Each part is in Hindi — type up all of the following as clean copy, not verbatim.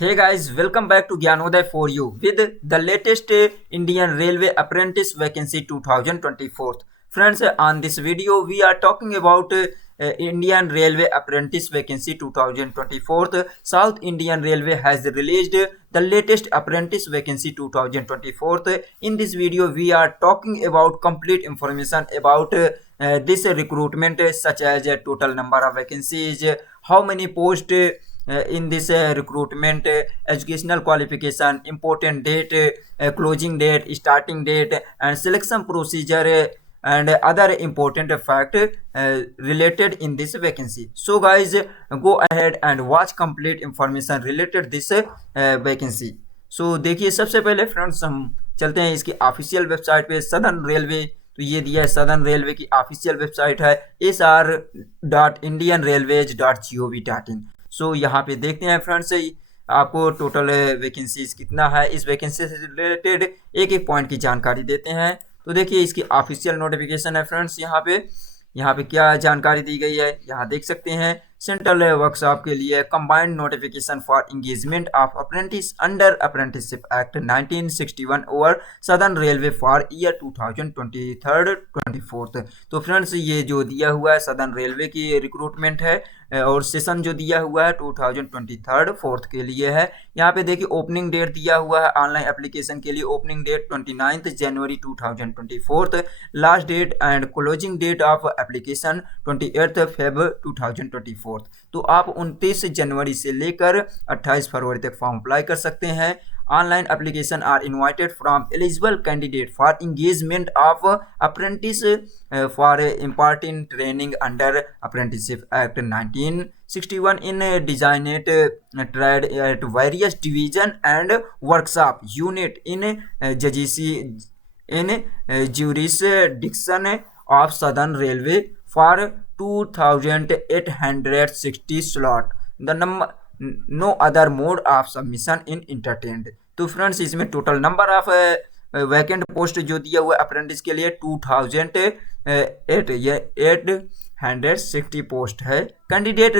Hey guys, welcome back to Gyanodaya for you with the latest Indian Railway Apprentice Vacancy 2024. Friends, on this video we are talking about Indian Railway Apprentice Vacancy 2024. South Indian Railway has released the latest Apprentice Vacancy 2024. In this video we are talking about complete information about this recruitment, such as total number of vacancies, how many posts in this recruitment, educational qualification, important date, closing date, starting date, and selection procedure, and other important fact related in this vacancy. So guys, go ahead and watch complete information related this vacancy. So देखिए, सबसे पहले फ्रेंड्स हम चलते हैं इसकी ऑफिशियल वेबसाइट पे, सदर्न रेलवे। तो ये दिया है सदर्न रेलवे की ऑफिशियल वेबसाइट है sr.indianrailways.gov.in। सो यहाँ पे देखते हैं फ्रेंड्स, आपको टोटल वैकेंसीज कितना है। इस वैकेंसी से रिलेटेड एक एक पॉइंट की जानकारी देते हैं। तो देखिए, इसकी ऑफिशियल नोटिफिकेशन है फ्रेंड्स। यहाँ पे क्या जानकारी दी गई है, यहाँ देख सकते हैं। सेंट्रल वर्कशॉप के लिए combined notification for engagement of apprentice under apprenticeship act 1961 over southern railway for year 2023-24। तो फ्रेंड्स, ये जो दिया हुआ है सदर्न रेलवे की रिक्रूटमेंट है और सेशन जो दिया हुआ है 2023-4 के लिए है। यहाँ पे देखिए, ओपनिंग डेट दिया हुआ है ऑनलाइन एप्लीकेशन के लिए। Opening date 29 January 2024, last date and closing date of application 28 feb 2024। तो आप 29 जनवरी से लेकर 28 फरवरी तक फॉर्म अप्लाई कर सकते हैं। Online application are invited from eligible candidate for engagement of apprentice for imparting training under apprenticeship act 1961 in designate trade at various division and workshop unit in जजीसी in jurisdiction of Southern Railway for 2860 slot. The number no other mode of submission in entertained। तो फ्रेंड्स, इसमें total number of vacant post जो दिया हुआ है अप्रेंटिस के लिए 860 पोस्ट है। कैंडिडेट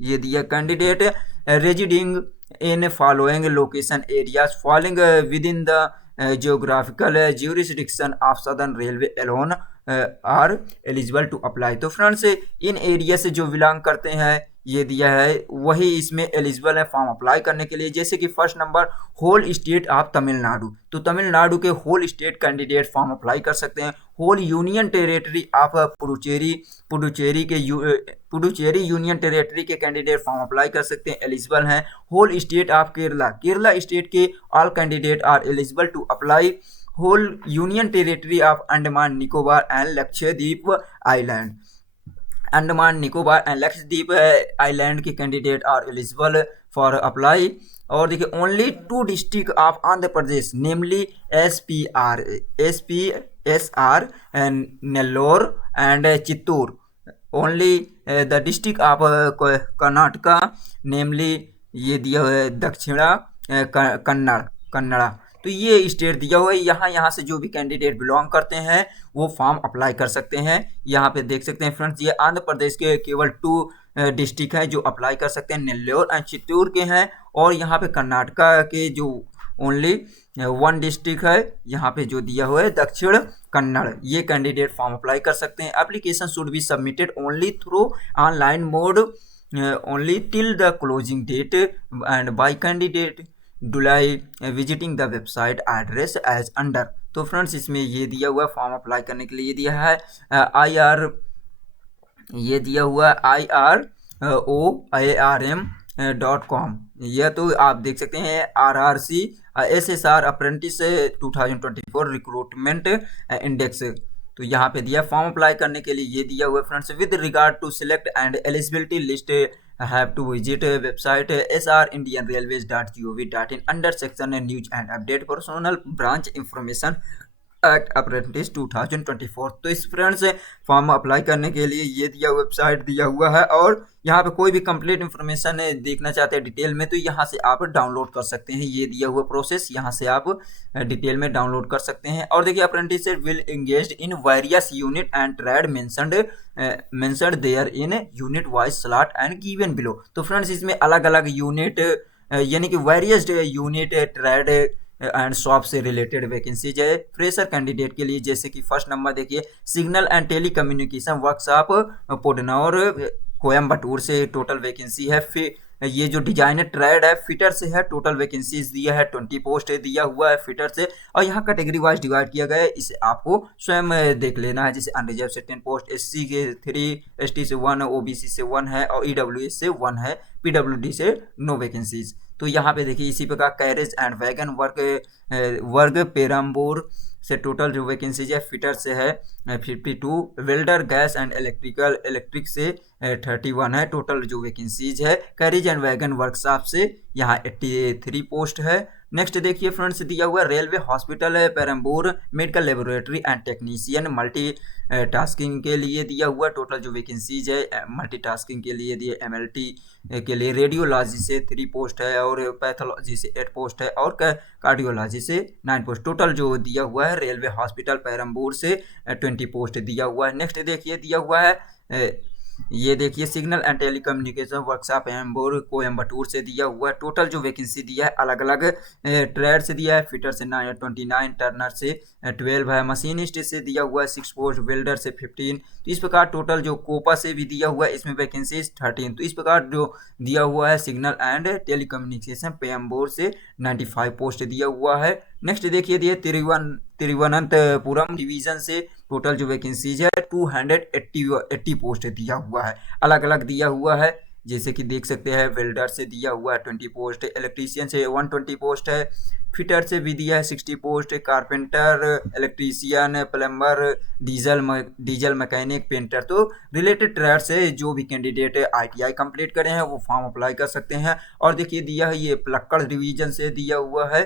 ये दिया candidate residing in following location areas falling with in the geographical jurisdiction of Southern Railway alone are eligible to apply। तो फ्रेंड्स, इन एरिया से जो बिलोंग करते हैं ये दिया है वही इसमें एलिजिबल है फॉर्म अप्लाई करने के लिए। जैसे कि first number whole state of Tamil Nadu, तो तमिलनाडु के whole state candidate form apply कर सकते हैं। Whole union territory of Puducherry union territory के कैंडिडेट फॉर्म अप्लाई कर सकते हैं, एलिजिबल हैं। Whole state of Kerala state के all candidate are eligible to apply. Whole union territory of Andaman Nicobar and Lakshadweep island, Andaman Nicobar and Lakshadweep island के candidate are eligible for apply. और देखिए, only 2 district of Andhra Pradesh namely SPSR Nellore and Chittoor. Only the district of Karnataka namely ये दिया हुआ है दक्षिणा कन्नड़ा। तो ये स्टेट दिया हुआ है। यहाँ से जो भी कैंडिडेट बिलोंग करते हैं वो फॉर्म अप्लाई कर सकते हैं। यहाँ पे देख सकते हैं फ्रेंड्स, ये आंध्र प्रदेश के केवल 2 डिस्ट्रिक्ट हैं जो अप्लाई कर सकते हैं, नेल्लोर एंड चित्तूर के हैं। और यहाँ पे कर्नाटका के जो ओनली 1 डिस्ट्रिक्ट है, यहाँ पे जो दिया हुआ है दक्षिण कन्नड़, ये कैंडिडेट फॉर्म अप्लाई कर सकते हैं। Application should be submitted only through online mode only till the closing date and by candidate duly visiting the website address as under. तो फ्रेंड्स, इसमें ये दिया हुआ फॉर्म अप्लाई करने के लिए ये दिया है IROARM.com। यह तो आप देख सकते हैं RRC SSR apprentice 2024 recruitment index. तो यहाँ पे दिया फॉर्म अप्लाई करने के लिए ये दिया हुआ friends. With regard to select and eligibility list have to visit website srindianrailways.gov.in under section news and update personal branch information act apprentice 2024। तो इस फ्रेंड्स फॉर्म अप्लाई करने के लिए ये दिया वेबसाइट दिया हुआ है। और यहाँ पे कोई भी कंप्लीट इन्फॉर्मेशन देखना चाहते हैं डिटेल में तो यहाँ से आप डाउनलोड कर सकते हैं। ये दिया हुआ प्रोसेस यहाँ से आप डिटेल में डाउनलोड कर सकते हैं। और देखिए, apprentice will engaged in various unit and trade mentioned there in unit wise slot and given below. तो फ्रेंड्स, इसमें अलग अलग यूनिट यानी कि various unit trade and shop से रिलेटेड वैकेंसीज है फ्रेशर कैंडिडेट के लिए। जैसे कि फर्स्ट नंबर देखिए, signal and telecommunication workshop Podanur Coimbatore से टोटल वैकेंसी है। फिर ये जो डिजाइनर ट्रेड है फिटर से है, टोटल वैकेंसीज दिया है 20 पोस्ट दिया हुआ है फिटर से। और यहाँ कैटेगरी वाइज डिवाइड किया गया है, इसे आपको स्वयं देख लेना है। जैसे अनरिजर्व से 10 पोस्ट, एससी के 3, एसटी से 1, ओबीसी से 1 है और ईडब्ल्यूएस से 1 है, पीडब्ल्यूडी से नो वैकेंसीज। तो यहाँ पे देखिए इसी प्रकार कैरेज एंड वैगन वर्ग पेराम्बूर से टोटल जो वैकेंसीज है फिटर से है 52, वेल्डर गैस एंड इलेक्ट्रिक से 31 है टोटल जो वैकेंसीज है। कैरेज एंड वैगन वर्कशॉप से यहाँ 83 पोस्ट है। नेक्स्ट देखिए फ्रेंड्स, दिया हुआ रेलवे हॉस्पिटल है Perambur medical laboratory and technician multi tasking के लिए दिया हुआ टोटल जो वैकेंसीज है मल्टी टास्किंग के लिए दिए। एमएलटी के लिए रेडियोलॉजी से 3 पोस्ट है और पैथोलॉजी से 8 पोस्ट है और कार्डियोलॉजी से 9 पोस्ट। टोटल जो दिया हुआ है रेलवे हॉस्पिटल पेरम्बूर से 20 पोस्ट दिया हुआ है। नेक्स्ट देखिए दिया हुआ है ये देखिए signal and telecommunication workshop Perambur Coimbatore से दिया हुआ है। टोटल जो वैकेंसी दिया है अलग अलग ट्रेड से दिया है। फिटर से 29, टर्नर से 12 है, मशीनिस्ट से दिया हुआ है 6 पोस्ट, वेल्डर से 15। तो इस प्रकार टोटल जो कोपा से भी दिया हुआ है इसमें वैकेंसीज 13। तो इस प्रकार जो दिया हुआ है सिग्नल एंड टेलीकम्युनिकेशन पेरम्बूर से 95 पोस्ट दिया हुआ है। नेक्स्ट देखिए दिए तिरुवनंतपुरम डिवीजन से टोटल जो वैकेंसीज है 280 पोस्ट दिया हुआ है, अलग अलग दिया हुआ है। जैसे कि देख सकते हैं वेल्डर से दिया हुआ है 20 पोस्ट, इलेक्ट्रीशियन से 120 पोस्ट है, फिटर से भी दिया है 60 post, carpenter, electrician, plumber, diesel mechanic, painter. तो रिलेटेड ट्रेड से जो भी कैंडिडेट आईटीआई कंप्लीट करे हैं वो फॉर्म अप्लाई कर सकते हैं। और देखिए दिया है ये पलक्कड़ डिवीजन से दिया हुआ है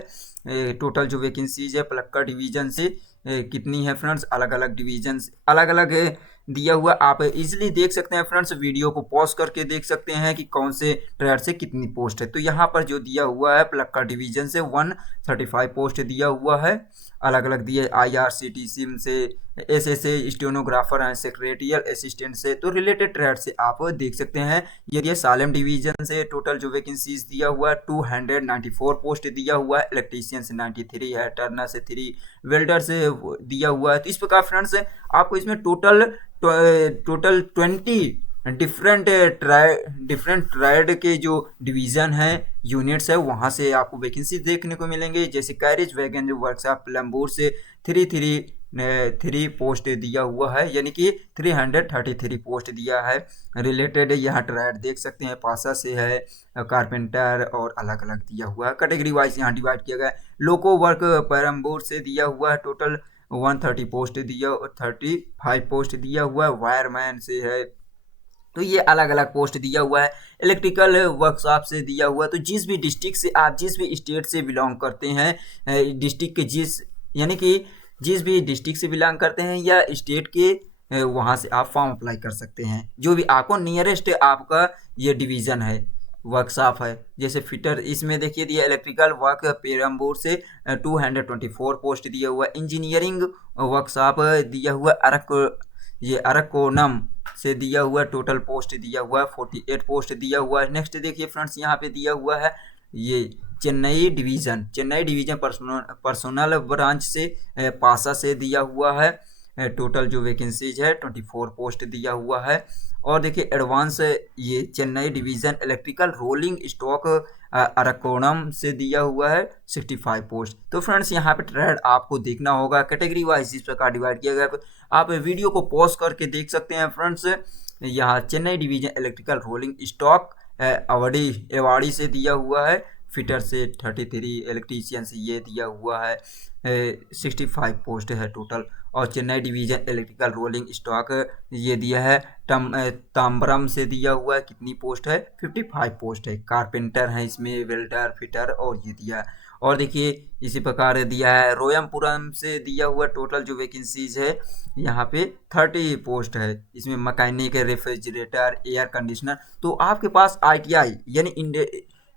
टोटल जो वैकेंसीज है पलक्कड़ डिवीजन से कितनी है फ्रेंड्स, अलग अलग डिवीजन अलग अलग दिया हुआ। आप इजीली देख सकते हैं फ्रेंड्स, वीडियो को पॉज करके देख सकते हैं कि कौन से ट्रेड से कितनी पोस्ट है। तो यहाँ पर जो दिया हुआ है पलक्कड़ डिवीजन से 135 पोस्ट दिया हुआ है, अलग अलग दिए आईआरसीटीसी से, SSA stenographer and secretarial assistant से। तो रिलेटेड ट्रेड से आप देख सकते हैं। ये सालेम डिवीजन से टोटल जो वैकेंसीज दिया हुआ है 294 पोस्ट दिया हुआ है, इलेक्ट्रीशियन से 93 है, टर्नर से 3, वेल्डर से दिया हुआ है। तो इस प्रकार फ्रेंड्स आपको इसमें टोटल 20 डिफरेंट ट्रेड के जो डिवीज़न है यूनिट्स है वहाँ से आपको वैकेंसी देखने को मिलेंगे। जैसे कैरेज वैगन वर्कशॉप प्लम्बूर से 3 पोस्ट दिया हुआ है, यानी कि 333 पोस्ट दिया है। रिलेटेड यहाँ ट्रेड देख सकते हैं, पासा से है, कारपेंटर और अलग अलग दिया हुआ है। कैटेगरी वाइज यहाँ डिवाइड किया गया है। लोको वर्क पेरम्बूर से दिया हुआ है टोटल 130 पोस्ट दिया, 35 पोस्ट दिया हुआ है। वायरमैन से है, तो ये अलग अलग पोस्ट दिया हुआ है। इलेक्ट्रिकल वर्कशॉप से दिया हुआ है। तो जिस भी डिस्ट्रिक्ट से आप जिस भी स्टेट से बिलोंग करते हैं, डिस्ट्रिक्ट के यानी कि जिस भी डिस्ट्रिक्ट से बिलोंग करते हैं या स्टेट के वहाँ से आप फॉर्म अप्लाई कर सकते हैं। जो भी आपको नियरेस्ट आपका ये डिवीज़न है वर्कशॉप है। जैसे फिटर इसमें देखिए दिया इलेक्ट्रिकल वर्क पेरम्बूर से 224 पोस्ट दिया हुआ। इंजीनियरिंग वर्कशॉप दिया हुआ अरकोनम से दिया हुआ टोटल पोस्ट दिया हुआ है 48 पोस्ट दिया हुआ है। नेक्स्ट देखिए फ्रेंड्स यहाँ पे दिया हुआ है ये चेन्नई डिवीज़न पर्सनल ब्रांच से पासा से दिया हुआ है। टोटल जो वैकेंसीज है 24 पोस्ट दिया हुआ है। और देखिए एडवांस ये Chennai division electrical rolling stock Arakkonam से दिया हुआ है 65 पोस्ट। तो फ्रेंड्स यहाँ पे ट्रेड आपको देखना होगा, कैटेगरी वाइज इस प्रकार डिवाइड किया गया। आप वीडियो को पॉज करके देख सकते हैं फ्रेंड्स। यहाँ Chennai division electrical rolling stock Avadi से दिया हुआ है, फिटर से 33, इलेक्ट्रीशियन से ये दिया हुआ है 65 पोस्ट है टोटल। और Chennai division electrical rolling stock ये दिया है ताम्बरम से दिया हुआ है, कितनी पोस्ट है 55 पोस्ट है। कारपेंटर है इसमें, वेल्डर, फिटर और ये दिया है। और देखिए इसी प्रकार दिया है रोयमपुरम से दिया हुआ टोटल जो वैकेंसीज है यहाँ पे 30 पोस्ट है। इसमें मैकेनिक, रेफ्रिजरेटर, एयर कंडीशनर। तो आपके पास ITI यानी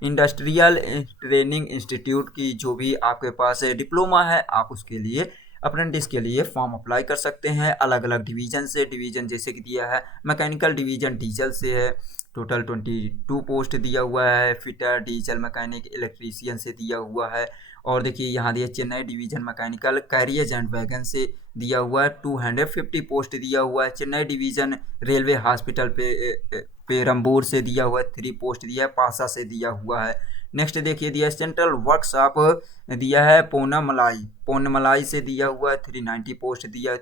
इंडस्ट्रियल ट्रेनिंग इंस्टीट्यूट की जो भी आपके पास डिप्लोमा है आप उसके लिए अप्रेंटिस के लिए फॉर्म अप्लाई कर सकते हैं। अलग अलग डिवीज़न से, डिवीज़न जैसे कि दिया है मैकेनिकल डिवीज़न डीजल से है, टोटल 22 पोस्ट दिया हुआ है। फिटर, डीजल मैकेनिक, इलेक्ट्रीशियन से दिया हुआ है। और देखिए यहाँ दिया Chennai division mechanical carriers and wagon से दिया हुआ है 250 पोस्ट दिया हुआ है। Chennai division railway hospital Perambur से दिया हुआ है 3 पोस्ट दिया है। पासा से दिया हुआ है। नेक्स्ट देखिए दिया है सेंट्रल वर्कशॉप दिया है पोन्नमलाई से दिया हुआ है 390 पोस्ट दिया है।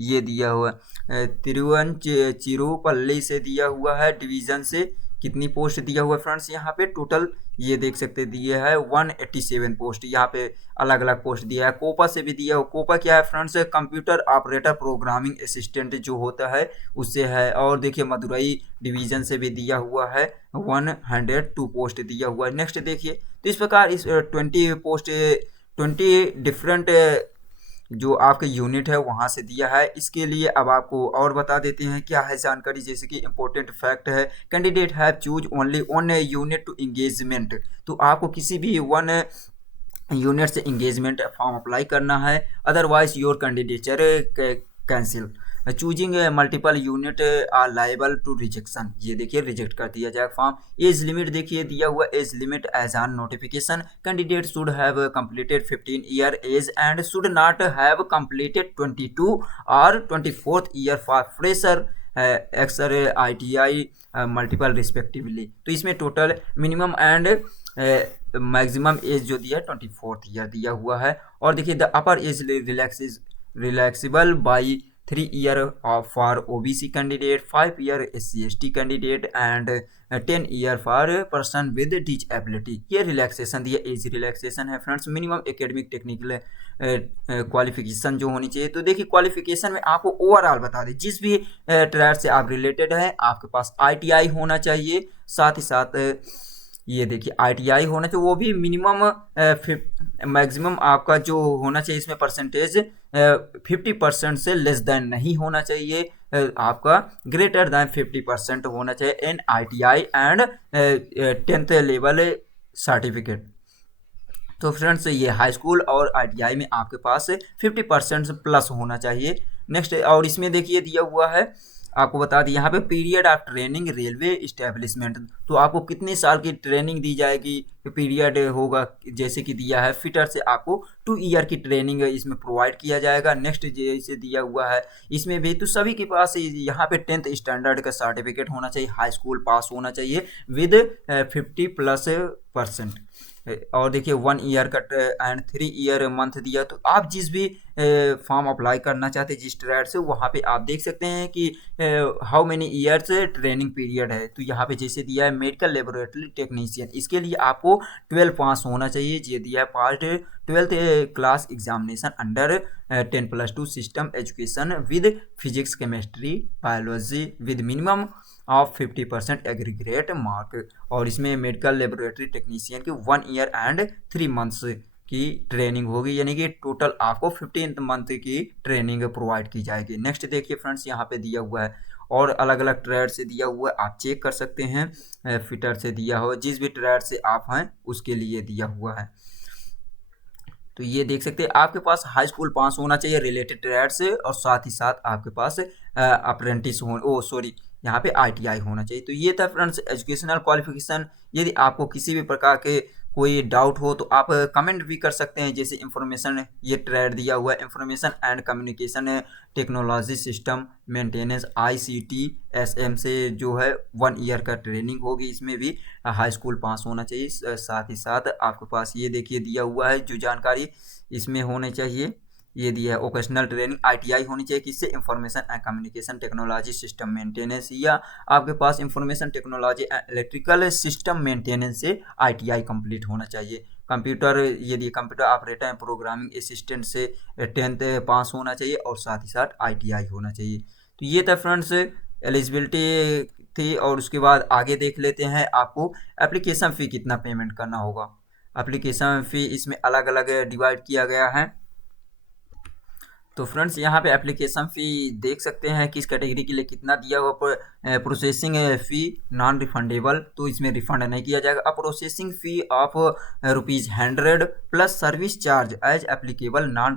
ये दिया हुआ तिरुवंचिरुपल्ली से दिया हुआ है डिवीजन से कितनी पोस्ट दिया हुआ है फ्रेंड्स यहाँ पे टोटल ये देख सकते दिए है 187 पोस्ट। यहाँ पे अलग अलग पोस्ट दिया है। कोपा से भी दिया हुआ। कोपा क्या है friends, computer operator programming assistant जो होता है उससे है। और देखिए मदुरई डिवीजन से भी दिया हुआ है 102 पोस्ट दिया हुआ है। नेक्स्ट देखिए तो इस प्रकार इस 20 डिफरेंट जो आपके यूनिट है वहाँ से दिया है। इसके लिए अब आपको और बता देते हैं क्या है जानकारी, जैसे कि इंपॉर्टेंट फैक्ट है candidate have choose only one unit to engagement. तो आपको किसी भी वन यूनिट से इंगेजमेंट फॉर्म अप्लाई करना है, otherwise your candidature cancel. Choosing multiple unit are liable to rejection. ये देखिए रिजेक्ट कर दिया जाएगा फॉर्म। एज लिमिट देखिए दिया हुआ age limit age on notification candidate should have completed 15 year age and should not have completed 22 और 24th year for fresher ex ITI multiple respectively. तो इसमें total minimum and maximum age जो दिया है 24th ईयर दिया हुआ है। और देखिए the upper as relaxable by 3 year for OBC candidate, 5 year SC/ST candidate and 10 year for person with disability. ये रिलैक्सेशन दिया एज रिलैक्सेशन है friends. Minimum academic technical qualification जो होनी चाहिए। तो देखिए क्वालिफिकेशन में आपको ओवरऑल बता दें जिस भी ट्रेड से आप रिलेटेड है आपके पास ITI होना चाहिए। साथ ही साथ ये देखिए ITI होना चाहिए, वो भी मिनिमम मैक्सिमम आपका जो होना चाहिए इसमें परसेंटेज 50% से लेस देन नहीं होना चाहिए। आपका ग्रेटर देन 50% होना चाहिए इन ITI and 10th level certificate. तो फ्रेंड्स ये हाई स्कूल और ITI में आपके पास 50% प्लस होना चाहिए। नेक्स्ट और इसमें देखिए दिया हुआ है आपको बता दी यहाँ पे period of training railway establishment. तो आपको कितने साल की ट्रेनिंग दी जाएगी पीरियड होगा, जैसे कि दिया है फिटर से आपको 2 ईयर की ट्रेनिंग इसमें प्रोवाइड किया जाएगा। नेक्स्ट जैसे दिया हुआ है इसमें भी तो सभी के पास यहाँ पे 10th स्टैंडर्ड का सर्टिफिकेट होना चाहिए, हाई स्कूल पास होना चाहिए विद 50+%। और देखिए 1 ईयर का एंड 3 ईयर मंथ दिया। तो आप जिस भी फॉर्म अप्लाई करना चाहते हैं जिस ट्रेड से वहाँ पे आप देख सकते हैं कि how many years training period है। तो यहाँ पे जैसे दिया है मेडिकल लेबोरेटरी टेक्नीशियन, इसके लिए आपको 12 पास होना चाहिए। ये दिया है पास 12th class examination under 10+2 system education with physics chemistry biology with minimum of 50% aggregate mark. और इसमें मेडिकल लेबोरेटरी टेक्नीशियन की 1 ईयर एंड 3 मंथ्स की ट्रेनिंग होगी, यानी कि टोटल आपको 15th मंथ की ट्रेनिंग प्रोवाइड की जाएगी। नेक्स्ट देखिए फ्रेंड्स यहाँ पे दिया हुआ है और अलग अलग ट्रेड से दिया हुआ है, आप चेक कर सकते हैं। फिटर से दिया हुआ जिस भी ट्रेड से आप हैं उसके लिए दिया हुआ है। तो ये देख सकते हैं आपके पास हाई स्कूल पास होना चाहिए रिलेटेड ट्रेड से, और साथ ही साथ आपके पास अप्रेंटिस यहाँ पे ITI होना चाहिए। तो ये था फ्रेंड्स एजुकेशनल क्वालिफिकेशन। यदि आपको किसी भी प्रकार के कोई डाउट हो तो आप कमेंट भी कर सकते हैं। जैसे इंफॉर्मेशन ये ट्रेड दिया हुआ है information and communication technology system maintenance ICT SM से जो है 1 ईयर का ट्रेनिंग होगी। इसमें भी हाई स्कूल पास होना चाहिए। साथ ही साथ आपके पास ये देखिए दिया हुआ है जो जानकारी इसमें होनी चाहिए, ये दिया है ओकेशनल ट्रेनिंग ITI होनी चाहिए किससे, information and communication technology system maintenance, या आपके पास information technology electrical system maintenance से ITI कंप्लीट होना चाहिए। कंप्यूटर यदि computer operator and programming assistant से 10th पास होना चाहिए और साथ ही साथ ITI होना चाहिए। तो ये था फ्रेंड्स एलिजिबिलिटी थी। और उसके बाद आगे देख लेते हैं आपको एप्लीकेशन फ़ी कितना पेमेंट करना होगा। एप्लीकेशन फ़ी इसमें अलग अलग डिवाइड किया गया है। तो फ्रेंड्स यहाँ पे एप्लीकेशन फ़ी देख सकते हैं किस कैटेगरी के लिए कितना दिया हुआ। प्रोसेसिंग फ़ी नॉन रिफंडेबल, तो इसमें रिफंड नहीं किया जाएगा। अब processing fee of ₹100 plus service charge as applicable non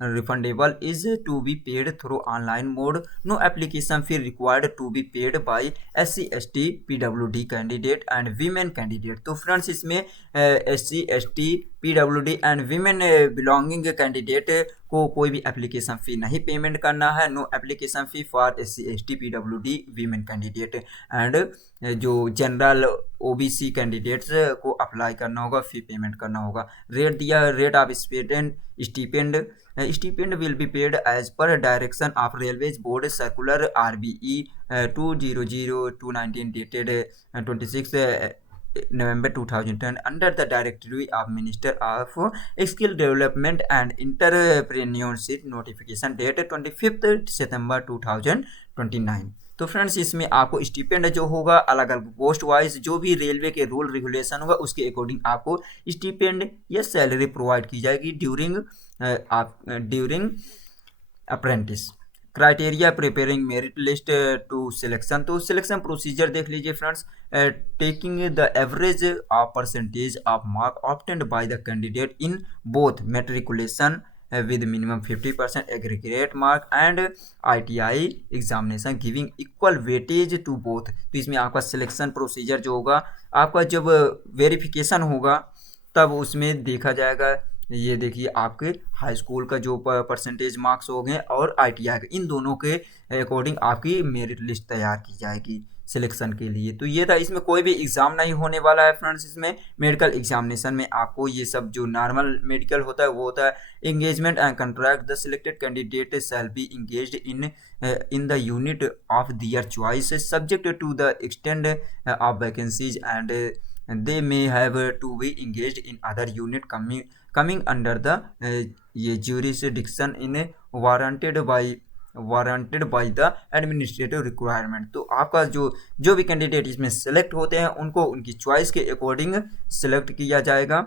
refundable is to be paid through online mode. No application fee required to be paid by SC ST PWD candidate and women candidate. तो फ्रेंड्स इसमें SC ST PWD and women belonging candidate को कोई भी एप्लीकेशन फ़ी नहीं पेमेंट करना है. No application fee for SC ST PWD women candidate and जो जनरल OBC कैंडिडेट्स को अप्लाई करना होगा, फ़ी पेमेंट करना होगा. रेट दिया, rate of stipend will be paid as per direction of railways board circular RBE 200/219 dated 26 November 2010 under the directory of Minister of Skill Development and Entrepreneurship, notification date 25th September 2029. तो फ्रेंड्स इसमें आपको स्टिपेंड जो होगा अलग अलग पोस्ट वाइज जो भी रेलवे के रूल रेगुलेशन होगा उसके अकॉर्डिंग आपको स्टिपेंड या सैलरी प्रोवाइड की जाएगी during apprentice. Criteria preparing merit list to selection. तो सिलेक्शन प्रोसीजर देख लीजिए friends. Taking the average of percentage of mark obtained by the candidate in both matriculation with minimum 50% aggregate mark and ITI examination giving equal weightage to both. तो इसमें आपका सिलेक्शन प्रोसीजर जो होगा, आपका जब वेरिफिकेशन होगा तब उसमें देखा जाएगा. ये देखिए आपके हाई स्कूल का जो परसेंटेज मार्क्स हो गए और ITI का, इन दोनों के अकॉर्डिंग आपकी मेरिट लिस्ट तैयार की जाएगी सिलेक्शन के लिए. तो ये था, इसमें कोई भी एग्ज़ाम नहीं होने वाला है फ्रेंड्स. इसमें मेडिकल एग्जामिनेशन में आपको ये सब जो नॉर्मल मेडिकल होता है वो होता है. Engagement and contract. The selected candidate shall be engaged in the unit of their choice subject to the extent of vacancies and they may have to be engaged in other unit coming under the ये jurisdiction in warranted by the administrative requirement. तो आपका जो भी कैंडिडेट इसमें सेलेक्ट होते हैं उनको उनकी चॉइस के अकॉर्डिंग सेलेक्ट किया जाएगा.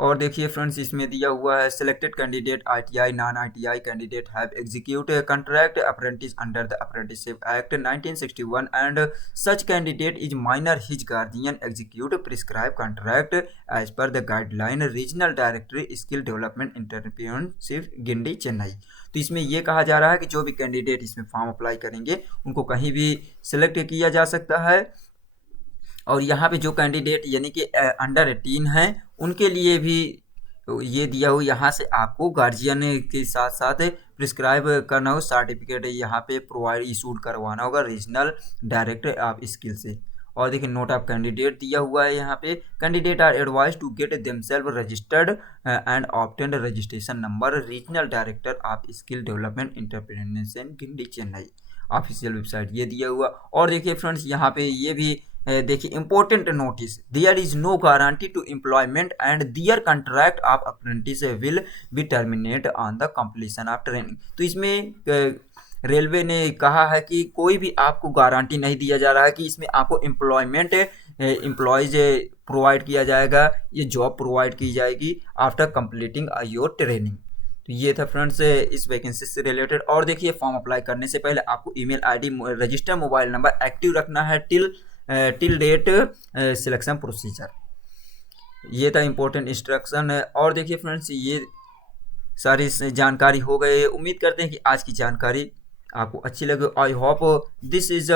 और देखिए फ्रेंड्स इसमें दिया हुआ है selected candidate ITI non ITI candidate have execute contract apprentice under the apprenticeship act 1961 and such candidate is minor his guardian execute prescribe contract as per the guideline regional directory skill development entrepreneurship Guindy Chennai. तो इसमें यह कहा जा रहा है कि जो भी कैंडिडेट इसमें फॉर्म अप्लाई करेंगे उनको कहीं भी सिलेक्ट किया जा सकता है. और यहाँ पे जो कैंडिडेट यानी कि अंडर 18 हैं उनके लिए भी ये दिया हो, यहाँ से आपको गार्जियन के साथ साथ प्रिस्क्राइब करना हो सर्टिफिकेट यहाँ पे प्रोवाइड इशूड करवाना होगा रीजनल डायरेक्टर ऑफ स्किल से. और देखिए नोट ऑफ कैंडिडेट दिया हुआ है यहाँ पे. Candidate are advise to get themselves registered and obtain registration number regional director of skill development entrepreneurship Guindy Chennai official website ये दिया हुआ. और देखिए फ्रेंड्स यहाँ पे ये भी देखिए important notice. There is no guarantee to employment and their contract of apprentice will be terminate on the completion of training. तो इसमें रेलवे ने कहा है कि कोई भी आपको गारंटी नहीं दिया जा रहा है कि इसमें आपको एम्प्लॉयमेंट एम्प्लॉयज प्रोवाइड किया जाएगा, ये जॉब प्रोवाइड की जाएगी आफ्टर कंप्लीटिंग योर ट्रेनिंग. तो ये था फ्रेंड्स इस वैकेंसी से रिलेटेड. और देखिए फॉर्म अप्लाई करने से पहले आपको email ID register mobile number active रखना है टिल डेट सिलेक्शन प्रोसीजर. ये था इंपॉर्टेंट इंस्ट्रक्शन. और देखिए फ्रेंड्स ये सारी जानकारी हो गई. उम्मीद करते हैं कि आज की जानकारी आपको अच्छी लगे. I hope this is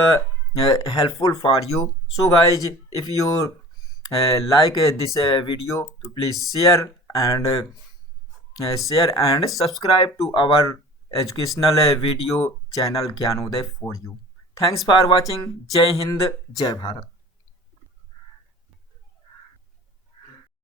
helpful for you. So guys if you like this video तो please share and subscribe to our educational video channel Gyanoday for you. Thanks for watching. जय हिंद, जय भारत.